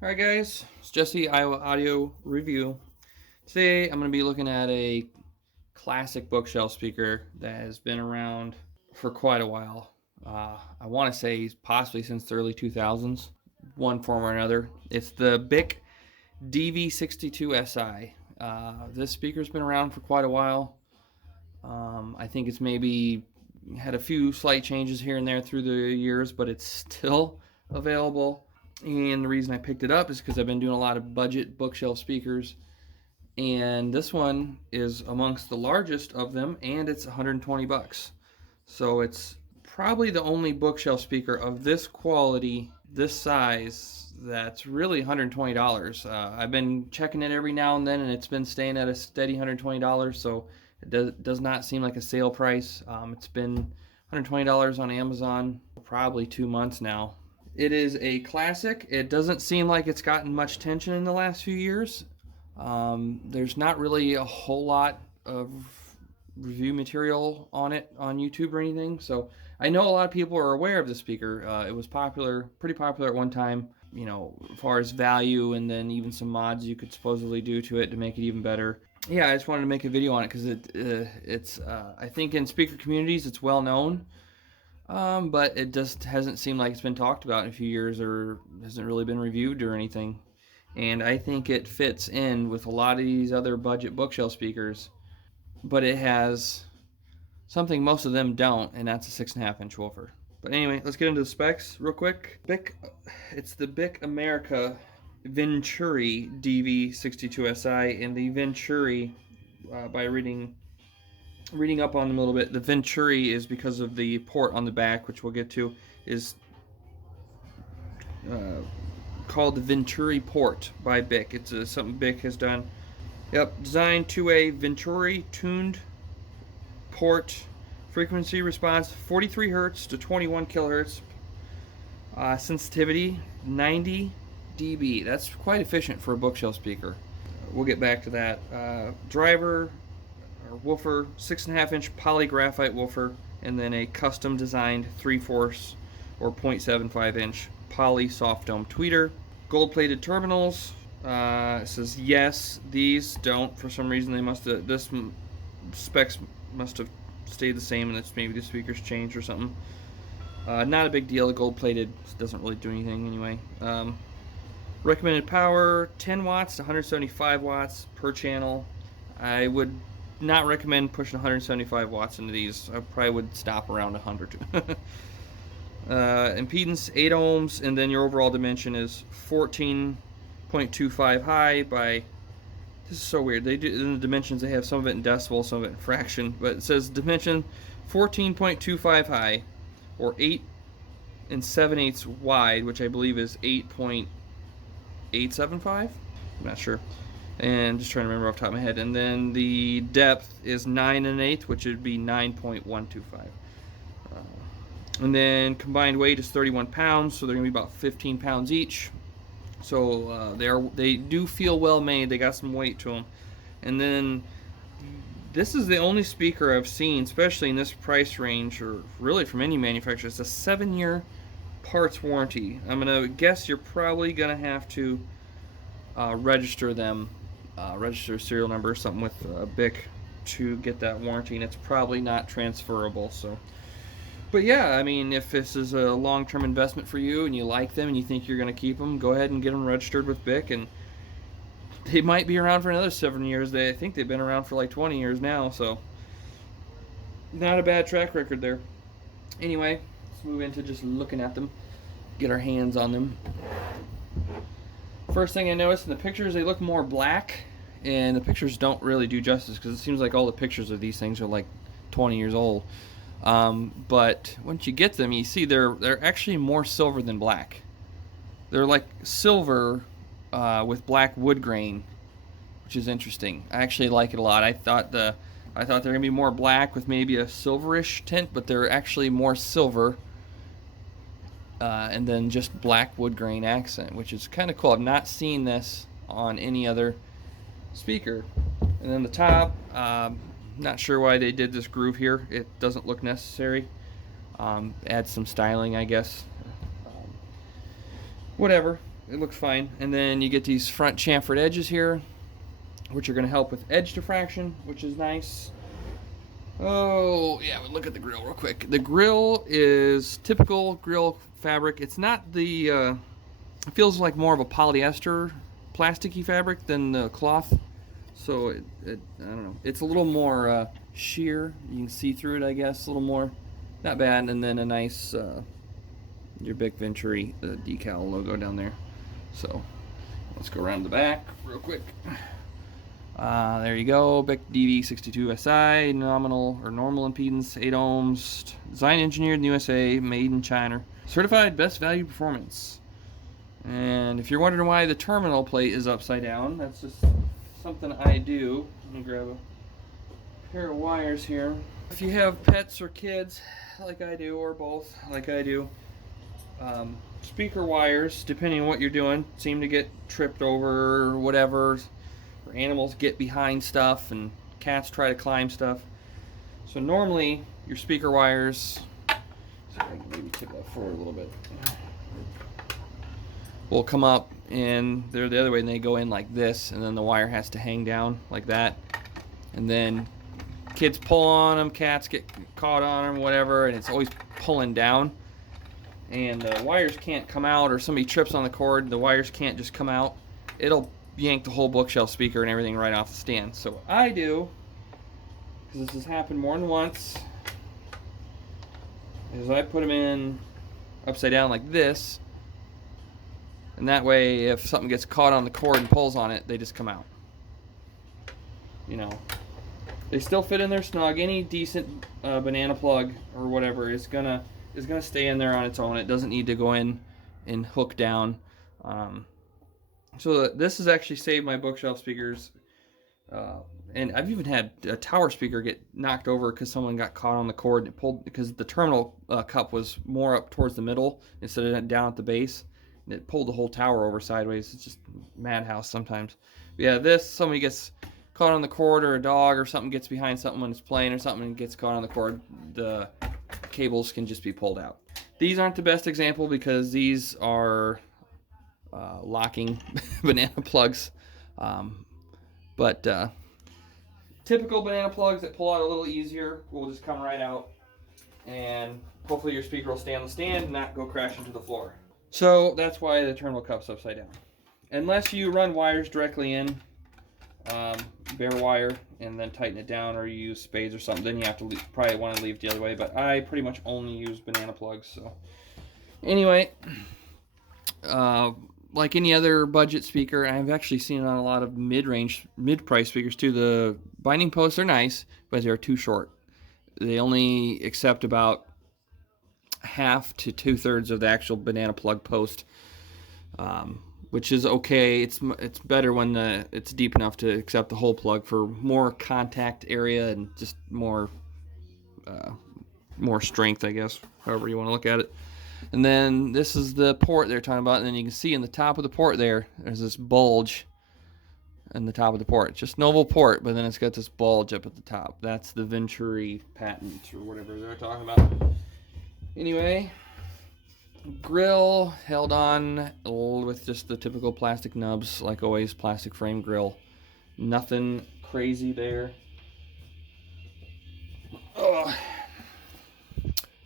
Alright guys, it's Jesse, Iowa Audio Review. Today I'm going to be looking at a classic bookshelf speaker that has been around for quite a while. I want to say possibly since the early 2000s, one form or another. It's the BIC DV62si. This speaker's been around for quite a while. I think it's maybe had a few slight changes here and there through the years, but it's still available. And the reason I picked it up is because I've been doing a lot of budget bookshelf speakers, and this one is amongst the largest of them, and it's 120 bucks. So it's probably the only bookshelf speaker of this quality, this size, that's really $120. I've been checking it every now and then, and it's been staying at a steady $120, so it does not seem like a sale price. It's been $120 on Amazon for probably 2 months now. It is a classic. It doesn't seem like it's gotten much attention in the last few years. There's not really a whole lot of review material on it on YouTube or anything. So I know a lot of people are aware of the speaker. It was pretty popular at one time, you know, as far as value, and then even some mods you could supposedly do to it to make it even better. Yeah, I just wanted to make a video on it because it's I think in speaker communities it's well known. But it just hasn't seemed like it's been talked about in a few years, or hasn't really been reviewed or anything. And I think it fits in with a lot of these other budget bookshelf speakers, but it has something most of them don't, and that's a 6.5-inch woofer. But anyway, let's get into the specs real quick. It's the BIC America Venturi DV62si, and the Venturi, by reading up on them a little bit, the Venturi is because of the port on the back, which we'll get to, is called the Venturi port by BIC. It's something BIC has done. Yep, designed to a Venturi tuned port, frequency response 43 hertz to 21 kilohertz, sensitivity 90 dB. That's quite efficient for a bookshelf speaker. We'll get back to that. Driver or woofer, 6.5-inch poly graphite woofer, and then a custom designed 3/4 or 0.75-inch poly soft dome tweeter. Gold plated terminals. It says yes. These don't. For some reason, they must have, this specs must have stayed the same, and it's maybe the speakers changed or something. Not a big deal. The gold plated doesn't really do anything anyway. Recommended power 10 watts to 175 watts per channel. I would not recommend pushing 175 watts into these. I probably would stop around 100. Impedance 8 ohms, and then your overall dimension is 14.25 high by, this is so weird, they do in the dimensions, they have some of it in decibels, some of it in fraction, but it says dimension 14.25 high, or 8 7/8 wide, which I believe is 8.875. I'm not sure, and just trying to remember off the top of my head. And then the depth is 9 1/8, which would be 9.125. And then combined weight is 31 pounds, so they're gonna be about 15 pounds each. So they do feel well made. They got some weight to them. And then this is the only speaker I've seen, especially in this price range, or really from any manufacturer. It's a 7-year parts warranty. I'm gonna guess you're probably gonna have to register them, register a serial number or something with BIC to get that warranty, and it's probably not transferable. So, but yeah, I mean, if this is a long-term investment for you and you like them and you think you're gonna keep them, go ahead and get them registered with BIC, and they might be around for another 7 years. I think they've been around for like 20 years now, so not a bad track record there. Anyway, let's move into just looking at them, get our hands on them. First thing I noticed in the pictures, they look more black, and the pictures don't really do justice because it seems like all the pictures of these things are like 20 years old. But once you get them, you see they're actually more silver than black. They're like silver with black wood grain, which is interesting. I actually like it a lot. I thought they're gonna be more black with maybe a silverish tint, but they're actually more silver, and then just black wood grain accent, which is kind of cool. I've not seen this on any other speaker. And then the top, not sure why they did this groove here. It doesn't look necessary. Add some styling, I guess. Whatever. it looks fine. And then you get these front chamfered edges here, which are going to help with edge diffraction, which is nice. Oh, yeah, look at the grill real quick. The grill is typical grill fabric. It's not the, it feels like more of a polyester plasticky fabric than the cloth. So, I don't know. It's a little more sheer. You can see through it, I guess, a little more. Not bad. And then a nice, your BIC Venturi decal logo down there. So, let's go around the back real quick. There you go, BIC DV62si, nominal or normal impedance, 8 ohms, design engineered in the USA, made in China, certified best value performance. And if you're wondering why the terminal plate is upside down, that's just something I do. Let me grab a pair of wires here. If you have pets or kids, like I do, or both, like I do, speaker wires, depending on what you're doing, seem to get tripped over or whatever. Or animals get behind stuff and cats try to climb stuff. So normally your speaker wires, so I can maybe tip that forward a little bit, will come up and they're the other way and they go in like this, and then the wire has to hang down like that, and then kids pull on them, cats get caught on them, whatever, and it's always pulling down, and the wires can't come out, or somebody trips on the cord, the wires can't just come out. It'll yank the whole bookshelf speaker and everything right off the stand. So what I do, because this has happened more than once, is I put them in upside down like this, and that way if something gets caught on the cord and pulls on it, they just come out. You know, they still fit in there snug. Any decent banana plug or whatever is gonna stay in there on its own. It doesn't need to go in and hook down. So this has actually saved my bookshelf speakers, and I've even had a tower speaker get knocked over because someone got caught on the cord and it pulled, because the terminal cup was more up towards the middle instead of down at the base, and it pulled the whole tower over sideways. It's just madhouse sometimes. But yeah, somebody gets caught on the cord, or a dog or something gets behind something when it's playing or something and gets caught on the cord, the cables can just be pulled out. These aren't the best example because these are locking banana plugs, but typical banana plugs that pull out a little easier will just come right out, and hopefully your speaker will stay on the stand and not go crash into the floor. So that's why the terminal cup's upside down. Unless you run wires directly in, bare wire, and then tighten it down, or you use spades or something, then you have to probably want to leave the other way, but I pretty much only use banana plugs. So anyway, like any other budget speaker, I've actually seen it on a lot of mid-price speakers too. The binding posts are nice, but they're too short. They only accept about half to 2/3 of the actual banana plug post, which is okay. It's better when it's deep enough to accept the whole plug for more contact area and just more strength, I guess, however you want to look at it. And then this is the port they're talking about, and then you can see in the top of the port there's this bulge in the top of the port. Just Noble port, but then it's got this bulge up at the top. That's the Venturi patent or whatever they're talking about. Anyway, grill held on with just the typical plastic nubs, like always, plastic frame grill. Nothing crazy there. Ugh.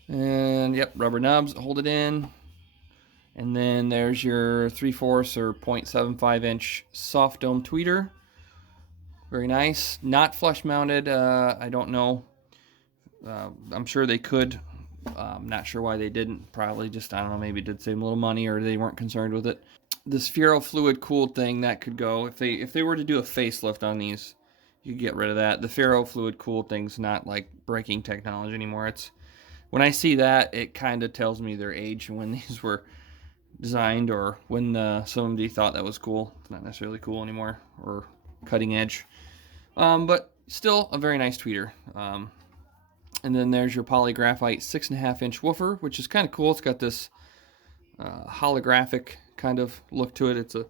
And yep, rubber nubs hold it in. And then there's your 3/4 or 0.75 inch soft dome tweeter. Very nice. Not flush mounted. I don't know. I'm sure they could. I'm not sure why they didn't. Probably just, I don't know, maybe it did save them a little money, or they weren't concerned with it. This Sphero fluid cooled thing, that could go. If they were to do a facelift on these, you could get rid of that. The Sphero fluid cooled thing's not like breaking technology anymore. When I see that, it kind of tells me their age and when these were designed, or when somebody thought that was cool. It's not necessarily cool anymore, or cutting edge. But still a very nice tweeter. And then there's your polygraphite 6.5 inch woofer, which is kind of cool. It's got this holographic kind of look to it. It's a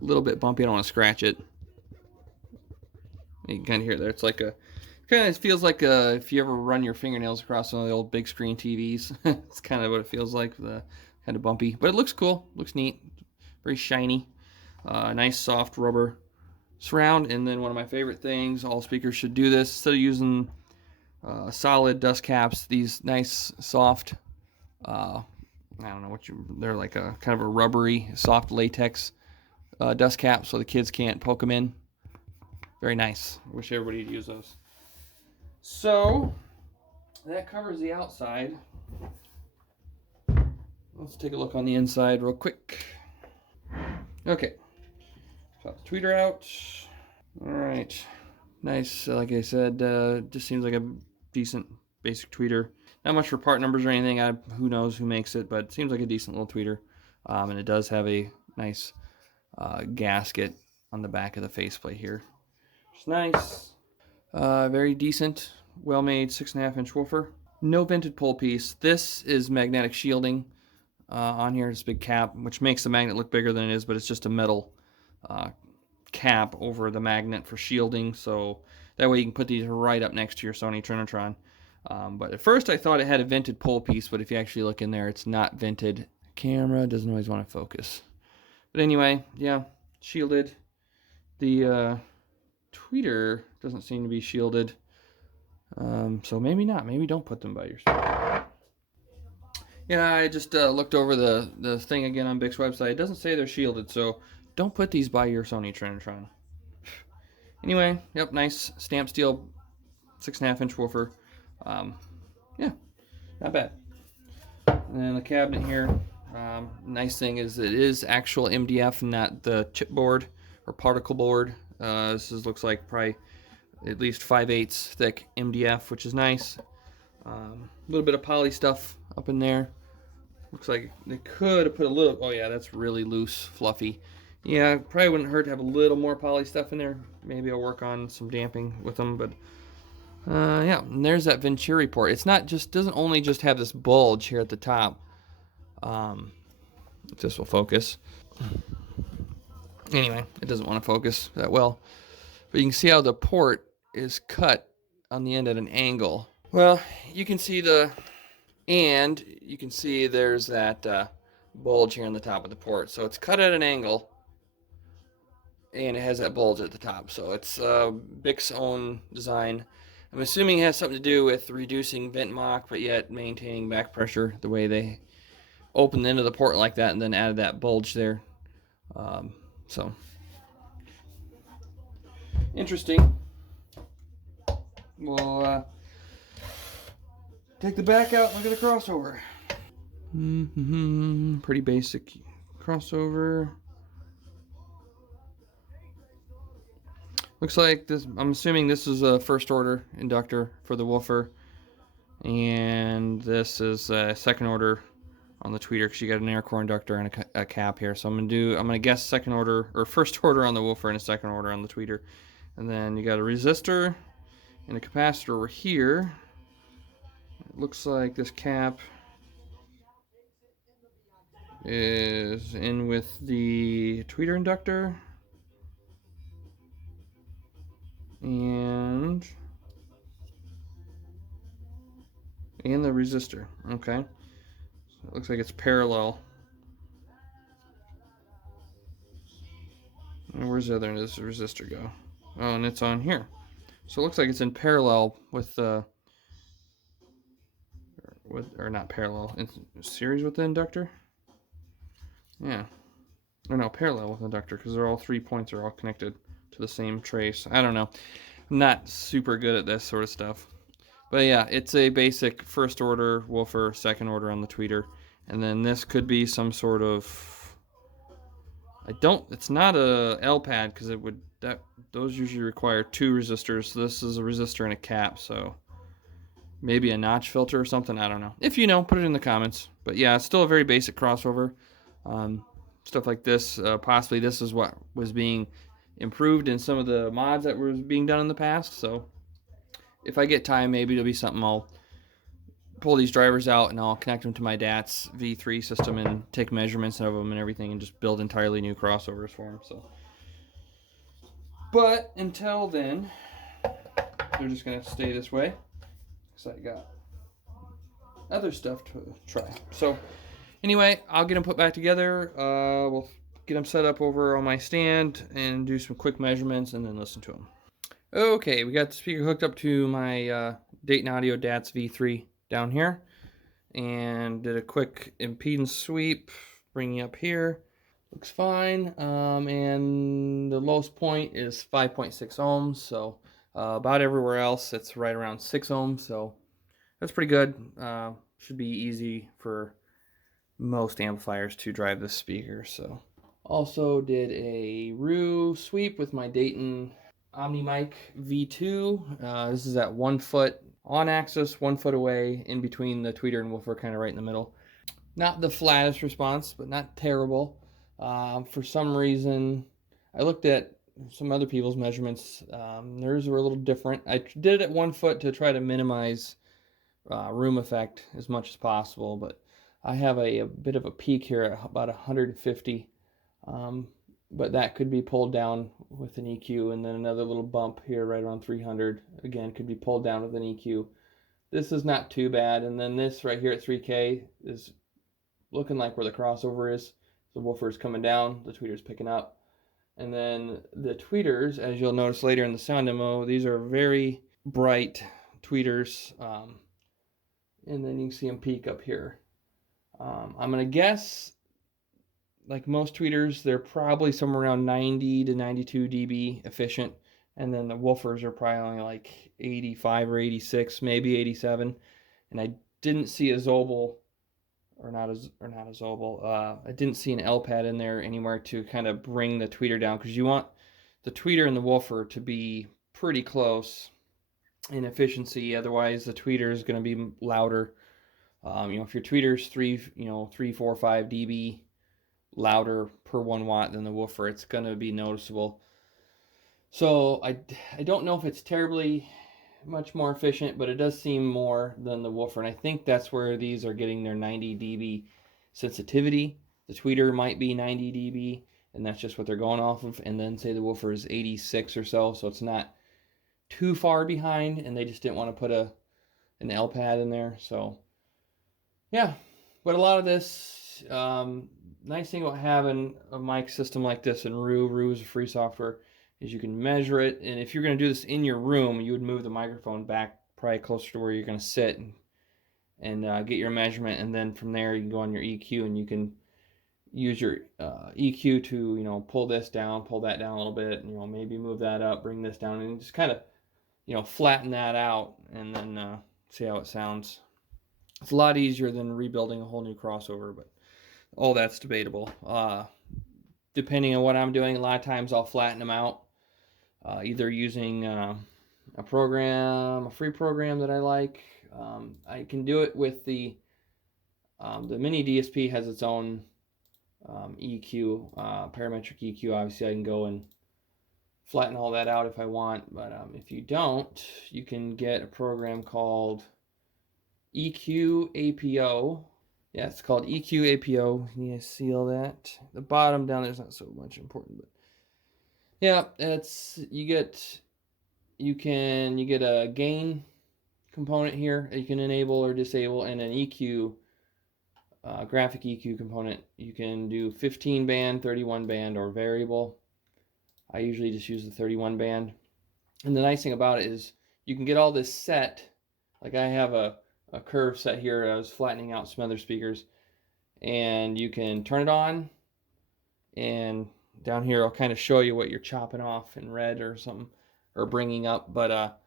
little bit bumpy. I don't want to scratch it. You can kind of hear it there. It's like kind of feels like if you ever run your fingernails across one of the old big screen TVs. It's kind of what it feels like. The kind of bumpy, but it looks cool. Looks neat. Very shiny. Nice soft rubber surround. And then one of my favorite things, all speakers should do this. Instead of using solid dust caps, these nice soft, I don't know they're like a kind of a rubbery, soft latex dust cap so the kids can't poke them in. Very nice. Wish everybody would use those. So that covers the outside. Let's take a look on the inside real quick. Okay. Pop the tweeter out. All right. Nice. Like I said, just seems like a decent basic tweeter. Not much for part numbers or anything. Who knows who makes it, but it seems like a decent little tweeter. And it does have a nice gasket on the back of the faceplate here. It's nice. Very decent, well-made 6.5-inch woofer. No vented pole piece. This is magnetic shielding on here. It's a big cap, which makes the magnet look bigger than it is, but it's just a metal cap over the magnet for shielding, so that way you can put these right up next to your Sony Trinitron. But at first I thought it had a vented pole piece, but if you actually look in there, it's not vented. Camera doesn't always want to focus. But anyway, yeah, shielded. The tweeter doesn't seem to be shielded. So maybe not. Maybe don't put them by yourself. Yeah, I just looked over the thing again on BIC's website. It doesn't say they're shielded, so don't put these by your Sony Trinitron. Anyway, yep, nice stamped steel 6.5-inch woofer. Yeah, not bad. And then the cabinet here. Nice thing is it is actual MDF, not the chipboard or particle board. Looks like probably at least 5/8 thick MDF, which is nice. A little bit of poly stuff up in there. Looks like they could have put a little. Oh yeah, that's really loose, fluffy. Yeah, probably wouldn't hurt to have a little more poly stuff in there. Maybe I'll work on some damping with them, but yeah. And there's that Venturi port. It's not just doesn't only just have this bulge here at the top. If this will focus. Anyway, it doesn't want to focus that well, but you can see how the port is cut on the end at an angle. Well, you can see you can see there's that bulge here on the top of the port. So it's cut at an angle, and it has that bulge at the top. So it's BIC's own design. I'm assuming it has something to do with reducing vent mock, but yet maintaining back pressure, the way they opened the end of the port like that and then added that bulge there. So interesting. We'll take the back out and look at the crossover. Pretty basic crossover. Looks like this, I'm assuming this is a first order inductor for the woofer, and this is a second order on the tweeter because you got an air core inductor and a cap here. So I'm gonna guess second order or first order on the woofer and a second order on the tweeter. And then you got a resistor and a capacitor over here. It looks like this cap is in with the tweeter inductor and the resistor. Okay. So it looks like it's parallel. And where's the other end of this resistor go? Oh, and it's on here. So it looks like it's in parallel with or not parallel, in series with the inductor. Yeah. Or no, parallel with the inductor, because they're all 3 points are all connected to the same trace. I don't know. I'm not super good at this sort of stuff. But yeah, it's a basic first order woofer, second order on the tweeter. And then this could be some sort of, it's not a L pad because those usually require 2 resistors. So this is a resistor and a cap, so maybe a notch filter or something. I don't know. If you know, put it in the comments. But yeah, it's still a very basic crossover. Stuff like this, possibly this is what was being improved in some of the mods that were being done in the past. So if I get time, maybe it'll be something I'll pull these drivers out and I'll connect them to my DAT's V3 system and take measurements of them and everything and just build entirely new crossovers for them. So, but until then, they're just gonna stay this way because I got other stuff to try. So Anyway, I'll get them put back together. We'll get them set up over on my stand and do some quick measurements and then listen to them. Okay, we got the speaker hooked up to my Dayton Audio DATS V3 down here, and did a quick impedance sweep, bringing up here. Looks fine, and the lowest point is 5.6 ohms, so about everywhere else it's right around 6 ohms, so that's pretty good. Should be easy for most amplifiers to drive this speaker. So also did a RU sweep with my Dayton OmniMic V2. This is at 1 foot on axis, 1 foot away, in between the tweeter and woofer, kind of right in the middle. Not the flattest response, but not terrible. For some reason, I looked at some other people's measurements. Theirs were a little different. I did it at 1 foot to try to minimize room effect as much as possible, but I have a bit of a peak here at about 150, but that could be pulled down with an EQ, and then another little bump here right around 300, again, could be pulled down with an EQ. This is not too bad, and then this right here at 3K is looking like where the crossover is. The woofer is coming down, the tweeter's picking up, and then the tweeters, as you'll notice later in the sound demo, these are very bright tweeters, and then you can see them peak up here. I'm going to guess, like most tweeters, they're probably somewhere around 90 to 92 dB efficient, and then the woofers are probably only like 85 or 86, maybe 87. And I didn't see a Zobel, I didn't see an L pad in there anywhere to kind of bring the tweeter down, because you want the tweeter and the woofer to be pretty close in efficiency. Otherwise, the tweeter is going to be louder. If your tweeter's 3, 4, 5 dB louder per 1 watt than the woofer, it's going to be noticeable. So I don't know if it's terribly much more efficient, but it does seem more than the woofer, and I think that's where these are getting their 90 dB sensitivity. The tweeter might be 90 dB, and that's just what they're going off of, and then say the woofer is 86 or so it's not too far behind, and they just didn't want to put an L pad in there. So yeah, but a lot of this, nice thing about having a mic system like this in RU is a free software, is you can measure it, and if you're going to do this in your room, you would move the microphone back probably closer to where you're going to sit and get your measurement, and then from there you can go on your EQ, and you can use your EQ to pull this down, pull that down a little bit, and maybe move that up, bring this down, and just kind of flatten that out, and then see how it sounds. It's a lot easier than rebuilding a whole new crossover, but all that's debatable. Depending on what I'm doing, a lot of times I'll flatten them out, either using a free program that I like. I can do it with the mini DSP has its own EQ, parametric EQ. Obviously, I can go and flatten all that out if I want, but if you don't, you can get a program called EQ APO. Yeah, it's called EQ APO. You guys see all that? The bottom down there's not so much important, but yeah, you get a gain component here you can enable or disable, and an EQ graphic EQ component. You can do 15 band, 31 band, or variable. I usually just use the 31 band. And the nice thing about it is you can get all this set. Like I have a curve set here. I was flattening out some other speakers, and you can turn it on, and down here I'll kind of show you what you're chopping off in red or something, or bringing up, but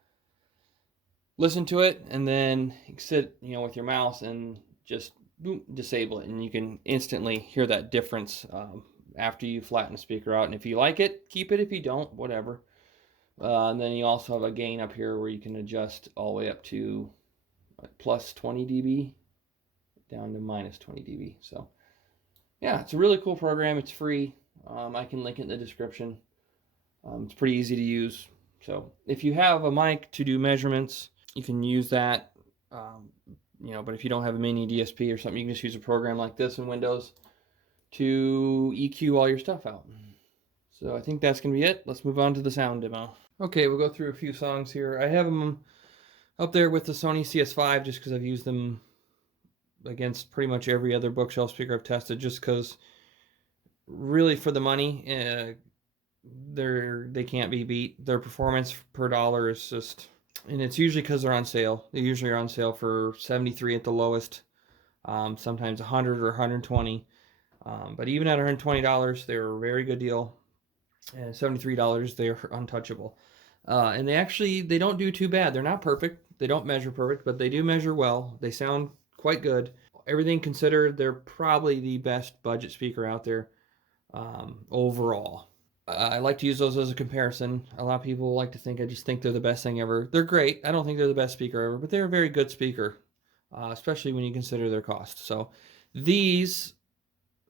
listen to it, and then sit with your mouse and just boom, disable it, and you can instantly hear that difference after you flatten the speaker out. And if you like it, keep it. If you don't, whatever. And then you also have a gain up here where you can adjust all the way up to plus 20 dB down to minus 20 dB. So yeah, it's a really cool program. It's free. I can link it in the description. It's pretty easy to use. So if you have a mic to do measurements, you can use that. But if you don't have a mini DSP or something, you can just use a program like this in Windows to EQ all your stuff out. So I think that's going to be it. Let's move on to the sound demo. Okay, we'll go through a few songs here. I have them up there with the Sony CS5 just because I've used them against pretty much every other bookshelf speaker I've tested, just because really for the money, they can't be beat. Their performance per dollar is just, and it's usually because they're on sale. They usually are on sale for $73 at the lowest, sometimes $100 or $120. But even at $120, they're a very good deal. And $73, they're untouchable. And they don't do too bad. They're not perfect. They don't measure perfect, but they do measure well. They sound quite good. Everything considered, they're probably the best budget speaker out there overall. I like to use those as a comparison. A lot of people like to think I just think they're the best thing ever. They're great. I don't think they're the best speaker ever, but they're a very good speaker, especially when you consider their cost. So these,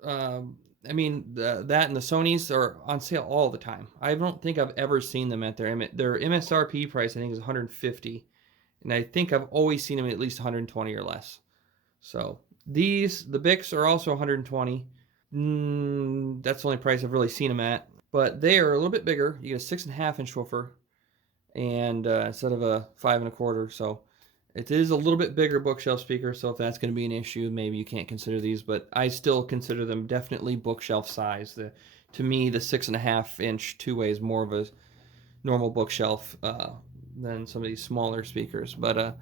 that and the Sonys are on sale all the time. I don't think I've ever seen them at their MSRP price. I think is $150, and I think I've always seen them at least $120 or less. So the BICs are also $120. That's the only price I've really seen them at. But they are a little bit bigger. You get a 6.5-inch woofer, and instead of a 5 1/4. So it is a little bit bigger bookshelf speaker. So if that's going to be an issue, maybe you can't consider these. But I still consider them definitely bookshelf size. To me, the 6.5-inch two-way is more of a normal bookshelf than some of these smaller speakers. But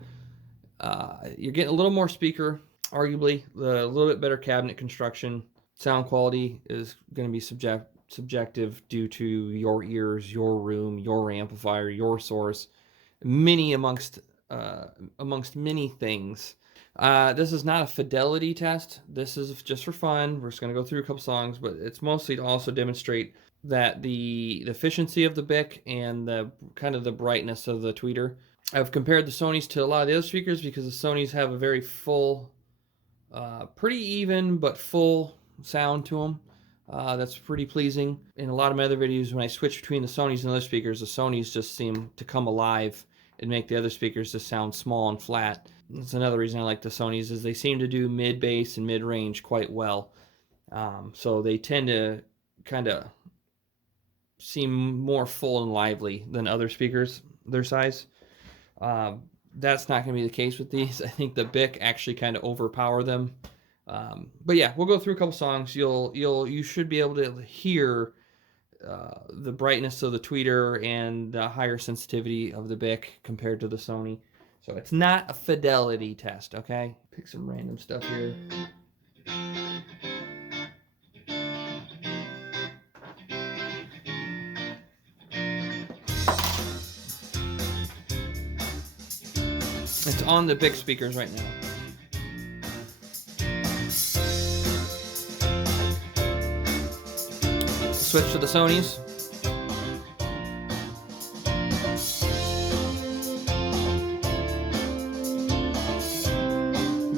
you're getting a little more speaker, arguably. A little bit better cabinet construction. Sound quality is going to be subjective due to your ears, your room, your amplifier, your source, amongst many things. This is not a fidelity test. This is just for fun. We're just going to go through a couple songs, but it's mostly to also demonstrate that the efficiency of the BIC and the kind of the brightness of the tweeter. I've compared the Sonys to a lot of the other speakers because the Sonys have a very full, pretty even but full sound to them. That's pretty pleasing. In a lot of my other videos, when I switch between the Sonys and other speakers, the Sonys just seem to come alive and make the other speakers just sound small and flat. That's another reason I like the Sonys, is they seem to do mid-bass and mid-range quite well. So they tend to kind of seem more full and lively than other speakers their size. That's not going to be the case with these. I think the BIC actually kind of overpower them. But yeah, we'll go through a couple songs. You should be able to hear the brightness of the tweeter and the higher sensitivity of the BIC compared to the Sony. So it's not a fidelity test, okay? Pick some random stuff here. It's on the BIC speakers right now. Switch to the Sonys.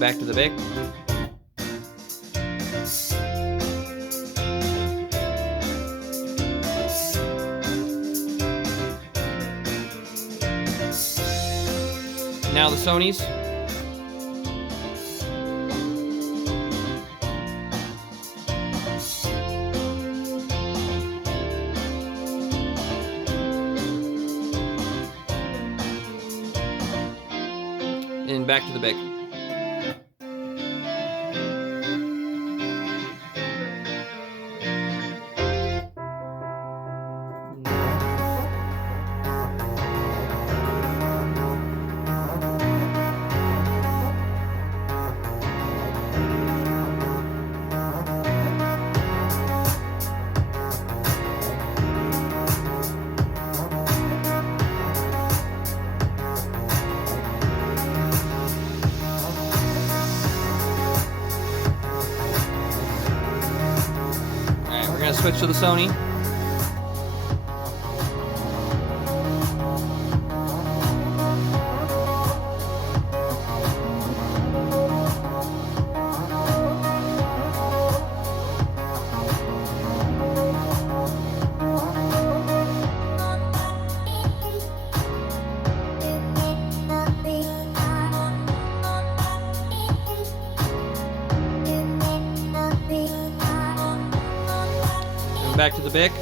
Back to the BIC. Now the Sonys. And back to the BIC. Switch to the Sony. Back to the BIC.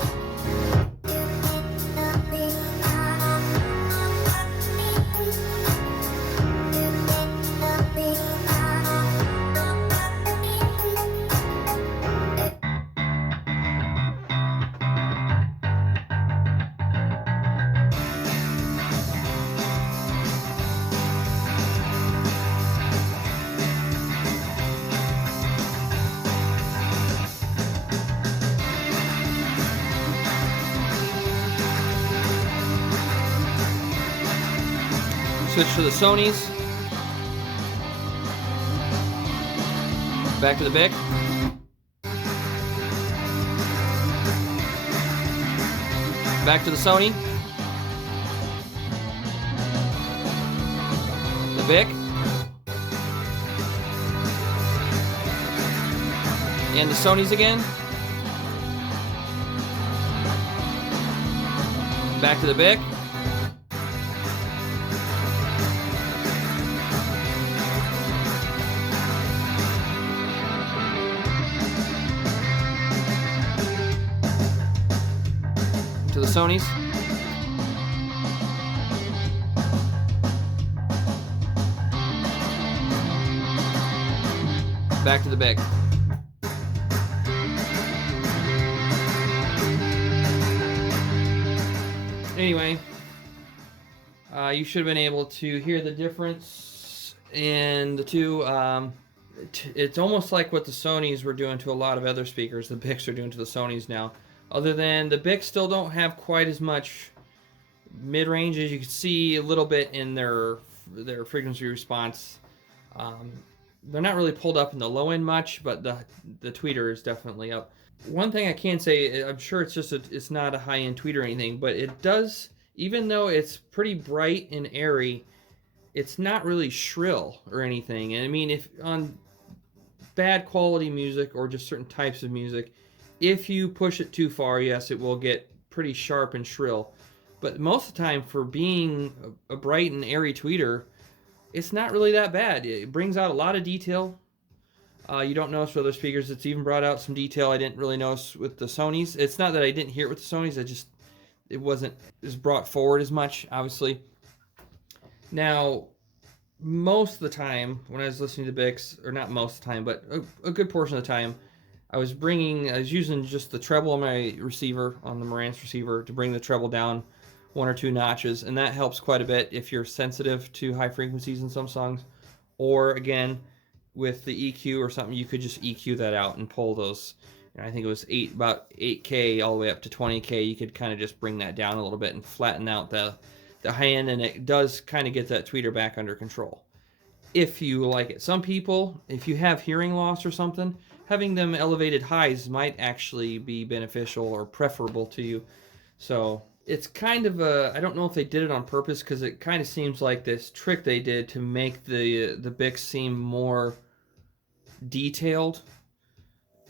Switch to the Sonys. Back to the BIC. Back to the Sony. The BIC. And the Sonys again. Back to the BIC. To the Sonys. Back to the BIC. Anyway, you should have been able to hear the difference in the two. It's almost like what the Sonys were doing to a lot of other speakers, the BICs are doing to the Sonys now. Other than the BICs still don't have quite as much mid-range, as you can see a little bit in their frequency response. They're not really pulled up in the low end much, but the tweeter is definitely up. One thing I can say, I'm sure it's not a high-end tweeter or anything, but it does, even though it's pretty bright and airy, it's not really shrill or anything. And I mean, if on bad quality music or just certain types of music, if you push it too far, yes, it will get pretty sharp and shrill. But most of the time, for being a bright and airy tweeter, it's not really that bad. It brings out a lot of detail. You don't notice with other speakers. It's even brought out some detail I didn't really notice with the Sonys. It's not that I didn't hear it with the Sonys. It wasn't as brought forward as much, obviously. Now, most of the time when I was listening to BICs, or not most of the time, but a good portion of the time, I was using just the treble on my receiver, on the Marantz receiver, to bring the treble down 1 or 2 notches, and that helps quite a bit if you're sensitive to high frequencies in some songs. Or again, with the EQ or something, you could just EQ that out and pull those. I think it was about 8K all the way up to 20K. You could kind of just bring that down a little bit and flatten out the high end, and it does kind of get that tweeter back under control, if you like it. Some people, if you have hearing loss or something, having them elevated highs might actually be beneficial or preferable to you. So it's kind of I don't know if they did it on purpose, because it kind of seems like this trick they did to make the BICs seem more detailed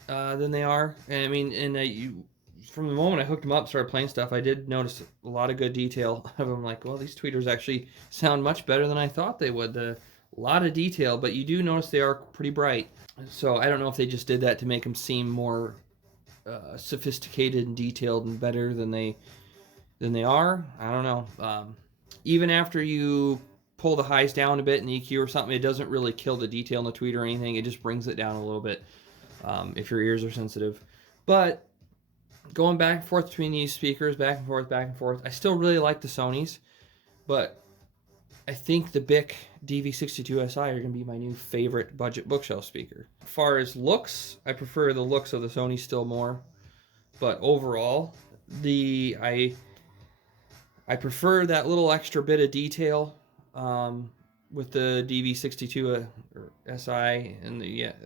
than they are. And I mean, from the moment I hooked them up, started playing stuff, I did notice a lot of good detail of them. Like, well, these tweeters actually sound much better than I thought they would. A lot of detail, but you do notice they are pretty bright. So I don't know if they just did that to make them seem more sophisticated and detailed and better than they are. I don't know. Even after you pull the highs down a bit in EQ or something, it doesn't really kill the detail in the tweet or anything. It just brings it down a little bit if your ears are sensitive. But going back and forth between these speakers, back and forth, I still really like the Sonys, but I think the BIC DV62si are going to be my new favorite budget bookshelf speaker. As far as looks, I prefer the looks of the Sony still more, but overall, I prefer that little extra bit of detail with the DV62si and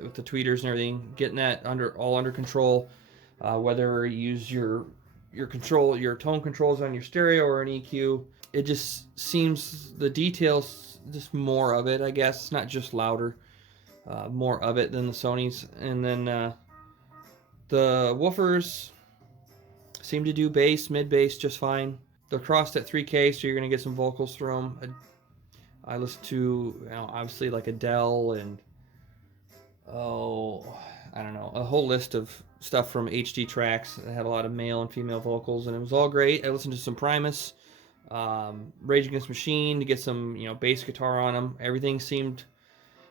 with the tweeters and everything, getting that all under control. Whether you use your tone controls on your stereo or an EQ, it just seems the details, just more of it, I guess. It's not just louder, more of it than the Sonys. And then the woofers seem to do bass, mid-bass just fine. They're crossed at 3K, so you're going to get some vocals through them. I listen to, obviously, like Adele and, I don't know, a whole list of stuff from HD Tracks that had a lot of male and female vocals, and it was all great. I listened to some Primus, Rage Against the Machine to get some, bass guitar on them. Everything seemed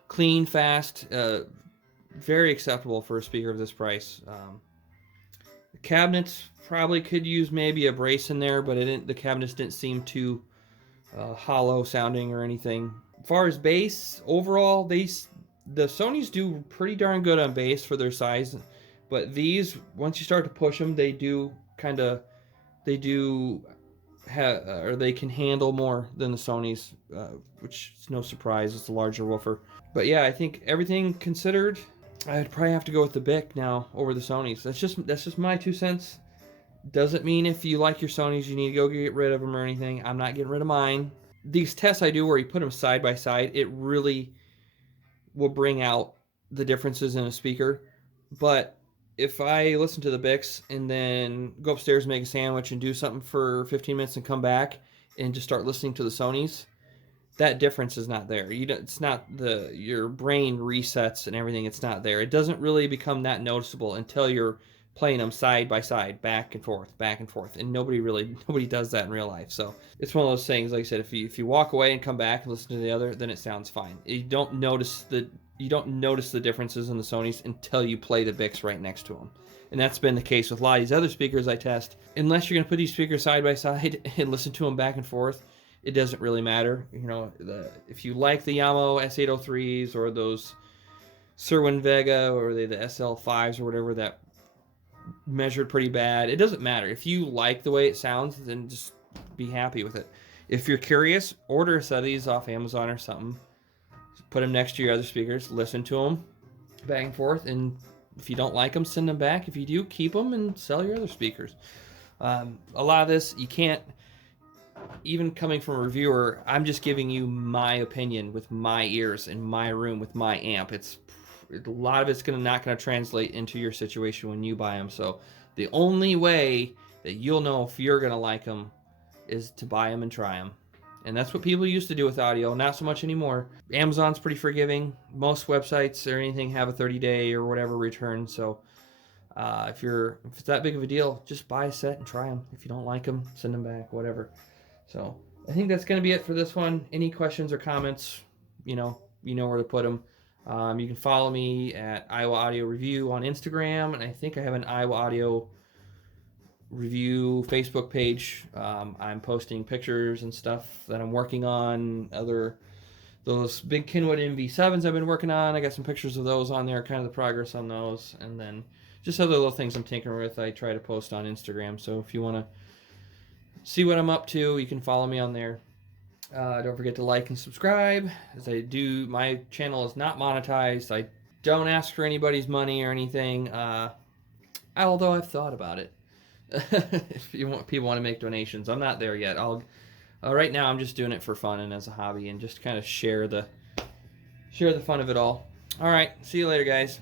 clean, fast, very acceptable for a speaker of this price. The cabinets probably could use maybe a brace in there, but the cabinets didn't seem too hollow sounding or anything. As far as bass, overall, the Sonys do pretty darn good on bass for their size, but these, once you start to push them, they do or they can handle more than the Sonys, which is no surprise. It's a larger woofer. But yeah, I think everything considered, I'd probably have to go with the BIC now over the Sonys. That's just my 2 cents. Doesn't mean if you like your Sonys you need to go get rid of them or anything. I'm not getting rid of mine. These tests I do where you put them side by side, it really will bring out the differences in a speaker. But if I listen to the BICs and then go upstairs and make a sandwich and do something for 15 minutes and come back and just start listening to the Sonys, that difference is not there. It's not your brain resets and everything. It's not there. It doesn't really become that noticeable until you're playing them side by side, back and forth, and nobody does that in real life. So it's one of those things. Like I said, if you walk away and come back and listen to the other, then it sounds fine. You don't notice the differences in the Sonys until you play the BICs right next to them. And that's been the case with a lot of these other speakers I test. Unless you're going to put these speakers side by side and listen to them back and forth, it doesn't really matter. You know, if you like the Yamaha S803s or those Cerwin Vega or the SL5s or whatever that measured pretty bad, it doesn't matter. If you like the way it sounds, then just be happy with it. If you're curious, order a set of these off Amazon or something. Put them next to your other speakers, listen to them back and forth, and if you don't like them, send them back. If you do, keep them and sell your other speakers. A lot of this, you can't, even coming from a reviewer, I'm just giving you my opinion with my ears in my room with my amp. A lot of it's not going to translate into your situation when you buy them. So the only way that you'll know if you're going to like them is to buy them and try them. And that's what people used to do with audio, not so much anymore. Amazon's pretty forgiving. Most websites or anything have a 30-day or whatever return. So if it's that big of a deal, just buy a set and try them. If you don't like them, send them back, whatever. So I think that's going to be it for this one. Any questions or comments, you know where to put them. You can follow me at Iowa Audio Review on Instagram, and I think I have an Iowa Audio Review Facebook page. I'm posting pictures and stuff that I'm working on. Those big Kenwood MV7s I've been working on. I got some pictures of those on there, kind of the progress on those, and then just other little things I'm tinkering with. I try to post on Instagram, so if you want to see what I'm up to, you can follow me on there. Don't forget to like and subscribe. As I do, my channel is not monetized. I don't ask for anybody's money or anything, although I've thought about it. If people want to make donations, I'm not there yet. Right now I'm just doing it for fun and as a hobby and just kind of share the fun of it all. All right, see you later, guys.